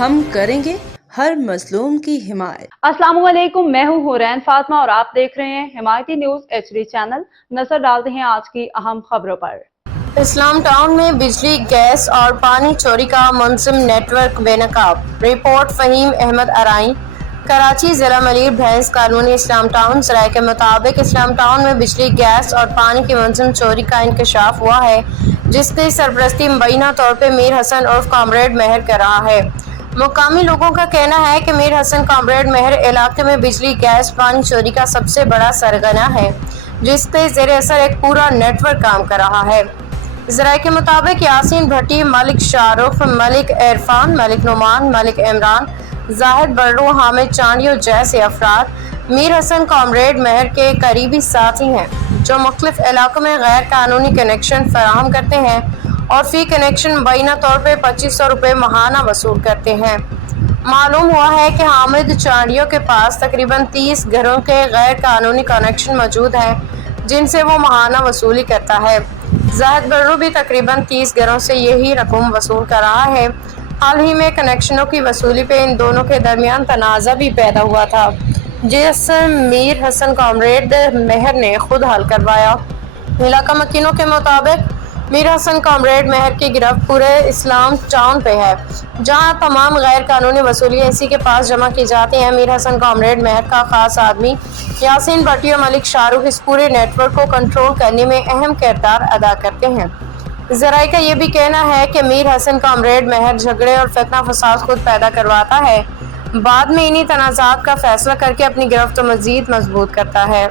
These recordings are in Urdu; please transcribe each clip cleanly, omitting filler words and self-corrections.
ہم کریں گے ہر مظلوم کی حمایت۔ السلام علیکم، میں ہوں حورین فاطمہ اور آپ دیکھ رہے ہیں حمایتی نیوز HD چینل۔ نظر ڈالتے ہیں آج کی اہم خبروں پر۔ اسلام ٹاؤن میں بجلی، گیس اور پانی چوری کا منظم نیٹ ورک بے نقاب۔ رپورٹ فہیم احمد ارائیں، کراچی۔ ضلع ملیر بھینس کالونی، اسلام ٹاؤن۔ ذرائع کے مطابق اسلام ٹاؤن میں بجلی، گیس اور پانی کی منظم چوری کا انکشاف ہوا ہے، جس کی سرپرستی مبینہ طور پر میر حسن عرف کامریڈ مہر کر رہا ہے۔ مقامی لوگوں کا کہنا ہے کہ میر حسن کامریڈ مہر علاقے میں بجلی، گیس، پانی چوری کا سب سے بڑا سرغنہ ہے، جس کے زیر اثر ایک پورا نیٹ ورک کام کر رہا ہے۔ ذرائع کے مطابق یاسین بھٹی، ملک شاہ رخ، ملک عرفان، ملک نعمان، ملک عمران، زاہد برو، حامد چانڈیو جیسے افراد میر حسن کامریڈ مہر کے قریبی ساتھی ہیں، جو مختلف علاقوں میں غیر قانونی کنیکشن فراہم کرتے ہیں اور فی کنیکشن مبینہ طور پر 2500 روپے ماہانہ وصول کرتے ہیں۔ معلوم ہوا ہے کہ حامد چانڈیو کے پاس تقریباً 30 گھروں کے غیر قانونی کنیکشن موجود ہیں، جن سے وہ ماہانہ وصولی کرتا ہے۔ زاہد برو بھی تقریباً 30 گھروں سے یہی رقم وصول کر رہا ہے۔ حال ہی میں کنیکشنوں کی وصولی پہ ان دونوں کے درمیان تنازع بھی پیدا ہوا تھا، جس میر حسن کامریڈ مہر نے خود حل کروایا۔ علاقہ مکینوں کے مطابق میر حسن کامریڈ مہر کی گرفت پورے اسلام ٹاؤن پہ ہے، جہاں تمام غیر قانونی وصولیاں اسی کے پاس جمع کی جاتی ہیں۔ میر حسن کامریڈ مہر کا خاص آدمی یاسین بھٹی اور ملک شاہ رخ اس پورے نیٹ ورک کو کنٹرول کرنے میں اہم کردار ادا کرتے ہیں۔ ذرائع کا یہ بھی کہنا ہے کہ میر حسن کامریڈ مہر جھگڑے اور فتنہ فساد خود پیدا کرواتا ہے، بعد میں انہی تنازعات کا فیصلہ کر کے اپنی گرفت مزید مضبوط کرتا ہے۔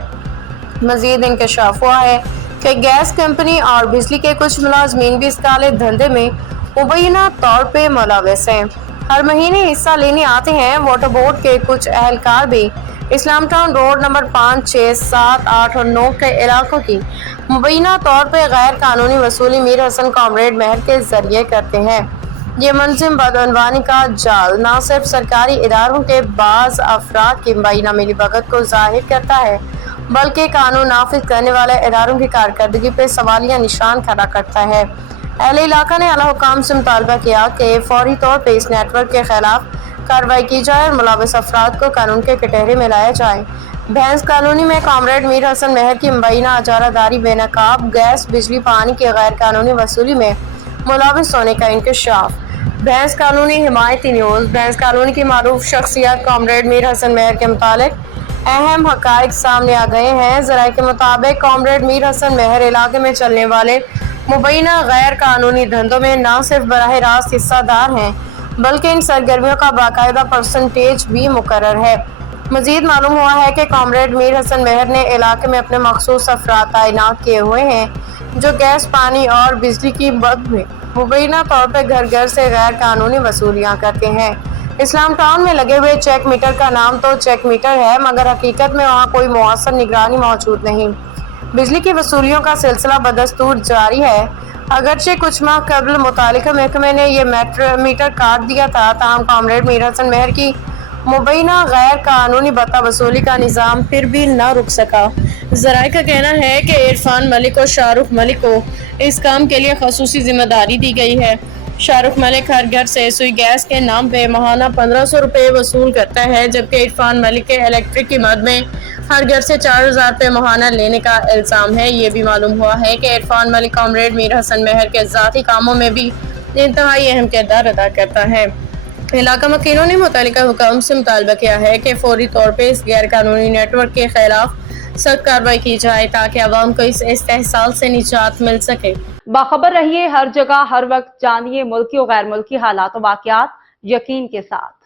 مزید انکشاف ہوا ہے کہ گیس کمپنی اور بجلی کے کچھ ملازمین بھی اس کالے دھندے میں مبینہ طور پہ ملوث ہیں۔ ہر مہینے حصہ لینے آتے ہیں۔ واٹر بورڈ کے کچھ اہلکار بھی اسلام ٹاؤن روڈ نمبر 5، 6، 7، 8 اور 9 کے علاقوں کی مبینہ طور پہ غیر قانونی وصولی میر حسن کامریڈ مہر کے ذریعے کرتے ہیں۔ یہ منظم بدعنوانی کا جال نہ صرف سرکاری اداروں کے بعض افراد کی مبینہ ملی بھگت کو ظاہر کرتا ہے، بلکہ قانون نافذ کرنے والے اداروں کی کارکردگی پہ سوالیہ نشان کھڑا کرتا ہے۔ اہل علاقہ نے اعلیٰ حکام سے مطالبہ کیا کہ فوری طور پہ اس نیٹ ورک کے خلاف کارروائی کی جائے اور ملوث افراد کو قانون کے کٹہرے میں لایا جائے۔ بھینس کالونی میں کامریڈ میر حسن مہر کی مبینہ اجارہ داری بے نقاب، گیس، بجلی، پانی کی غیر قانونی وصولی میں ملوث ہونے کا انکشاف۔ بھینس کالونی حمایتی نیوز۔ بھینس کالونی کی معروف شخصیت کامریڈ میر حسن مہر کے متعلق اہم حقائق سامنے آ گئے ہیں۔ ذرائع کے مطابق کامریڈ میر حسن مہر علاقے میں چلنے والے مبینہ غیر قانونی دھندوں میں نہ صرف براہ راست حصہ دار ہیں، بلکہ ان سرگرمیوں کا باقاعدہ پرسنٹیج بھی مقرر ہے۔ مزید معلوم ہوا ہے کہ کامریڈ میر حسن مہر نے علاقے میں اپنے مخصوص افراد تعینات کیے ہوئے ہیں، جو گیس، پانی اور بجلی کی مد میں مبینہ طور پر گھر گھر سے غیر قانونی وصولیاں کرتے ہیں۔ اسلام ٹاؤن میں لگے ہوئے چیک میٹر کا نام تو چیک میٹر ہے، مگر حقیقت میں وہاں کوئی مؤثر نگرانی موجود نہیں۔ بجلی کی وصولیوں کا سلسلہ بدستور جاری ہے، اگرچہ کچھ ماہ قبل متعلقہ محکمے نے یہ میٹر کاٹ دیا تھا، تاہم کامریڈ میر حسن مہر کی مبینہ غیر قانونی بتہ وصولی کا نظام پھر بھی نہ رک سکا۔ ذرائع کا کہنا ہے کہ عرفان ملک اور شاہ رخ ملک کو اس کام کے لیے خصوصی ذمہ داری دی گئی ہے۔ شاہ رخ ملک ہر گھر سے سوئی گیس کے نام پہ ماہانہ 1500 روپے وصول کرتا ہے، جبکہ عرفان ملک کے الیکٹرک کی مد میں ہر گھر سے 4000 روپے ماہانہ لینے کا الزام ہے۔ یہ بھی معلوم ہوا ہے کہ عرفان ملک کامریڈ میر حسن مہر کے ذاتی کاموں میں بھی انتہائی اہم کردار ادا کرتا ہے۔ علاقہ مکینوں نے متعلقہ حکام سے مطالبہ کیا ہے کہ فوری طور پہ اس غیر قانونی نیٹ ورک کے خلاف سخت کارروائی کی جائے، تاکہ عوام کو اس استحصال سے نجات مل سکے۔ باخبر رہیے ہر جگہ ہر وقت، جانیے ملکی و غیر ملکی حالات و واقعات یقین کے ساتھ۔